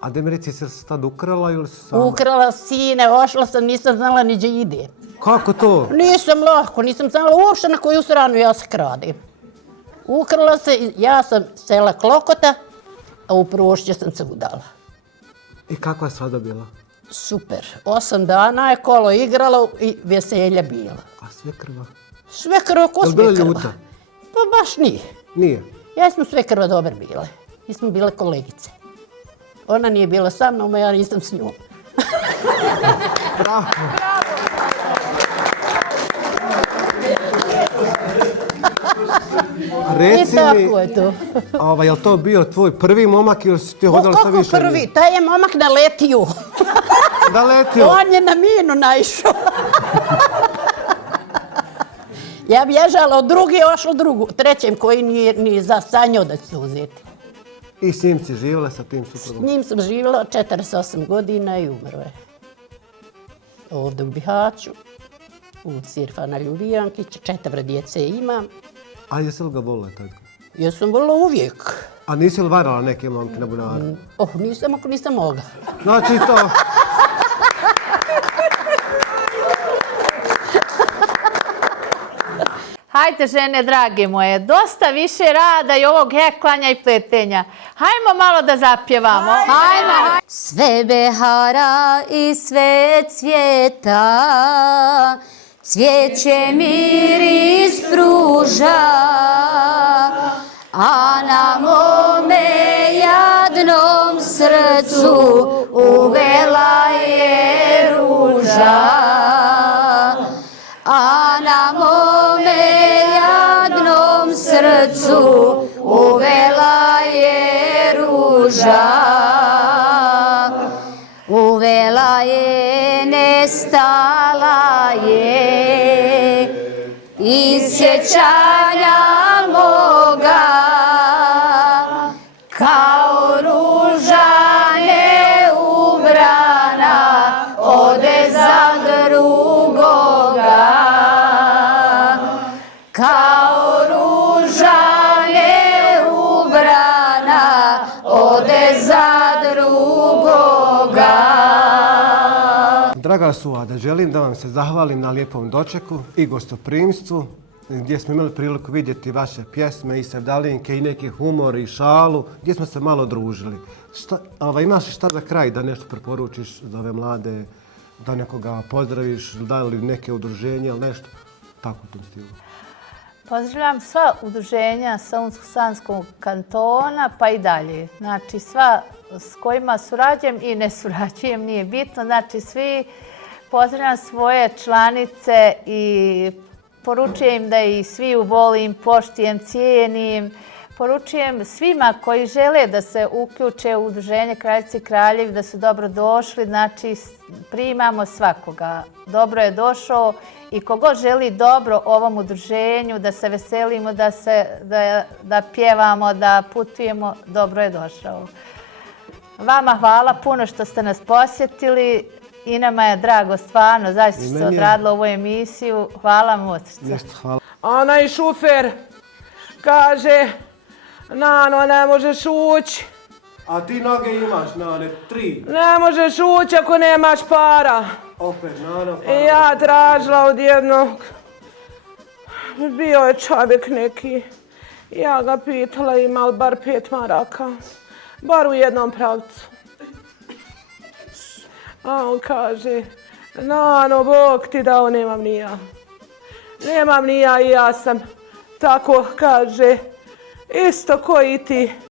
A da mi reci, se tad ukrala ili su sama? Ukrala sine, ošla sam, nisam znala ni gdje ide. Kako to? Nisam lahko, nisam znala uopšte na koju stranu ja se kradim. Ukrala se, ja sam sela Klokota, a u Prošće sam se udala. I kakva je svadba bila? Super. 8 dana je kolo igralo i veselja bila. A sve krva? Sve krva, ko Jel sve bila krva? ljuta? Pa baš nije. Nije. Ja smo sve krva dobre bile. Mi smo bile kolegice. Ona nije bila sa mnom, a ja nisam s njom. Bravo. Reci I tako mi, je to. jel to bio tvoj prvi momak ili si ti hodala sa više? Kako prvi? Taj je momak naletio. Da letio? On je na minu naišao. Ja bježala od druge, ošla trećem koji nije ni zasanjao da će se uzeti. I s njim si živjela sa tim S suprugom? njim sam živjela 48 godina i umro je. Ovdje u Bihaću, u Sirfana Ljubijankića, 4 djece imam. A jesi li ga volila tad? Ja sam volila uvijek. A nisi li varala neke momke na bunaru? Nisam ako nisam mogla. Znači to... Hajde žene, drage moje, dosta više rada i ovog heklanja i pletenja. Hajmo malo da zapjevamo. Hajmo. Sve behara i sve cvjeta, cvijeće miris pruža, a na mome jadnom srcu uvela je ruža. A na mome jadnom srcu uvela je ruža. Uvela je, nestala je iz sjećanja moga, kao ruža neubrana ode za drugoga. Kao ruža neubrana ode za drugoga. Draga Suvada, želim da vam se zahvalim na lijepom dočeku i gostoprimstvu, gdje smo imali priliku vidjeti vaše pjesme i sevdalinke i neki humor i šalu, gdje smo se malo družili. Imaš li šta za kraj da nešto preporučiš za ove mlade, da nekoga pozdraviš, da li neke udruženje ili nešto? Tako u tom stilu. Pozdravljam sva udruženja Savunsko-Sanskog kantona pa i dalje. Znači sva s kojima surađujem i ne surađujem, nije bitno. Znači svi pozdravljam svoje članice i poručujem im da ih svi volim, poštijem, cijenim. Poručujem svima koji žele da se uključe u udruženje Kraljice i kraljevi da su dobro došli. Znači primamo svakoga. Dobro je došao i kogod želi dobro ovom udruženju, da se veselimo, da pjevamo, da putujemo, dobro je došao. Vama hvala puno što ste nas posjetili i nama je drago stvarno, zaista ste odradili ovu emisiju. Hvala vam od srca. Onaj šufer kaže, Nano, ne možeš ući. A ti noge imaš, Nane, 3. Ne možeš ući ako nemaš para. Opet, Nano, I ja tražila od jednog. Bio je čovjek neki. Ja ga pitala ima li bar 5 maraka. Bar u jednom pravcu. A on kaže, Nano, Bog ti dao, nemam ni ja. Nemam ni ja i ja sam tako, kaže, isto ko i ti.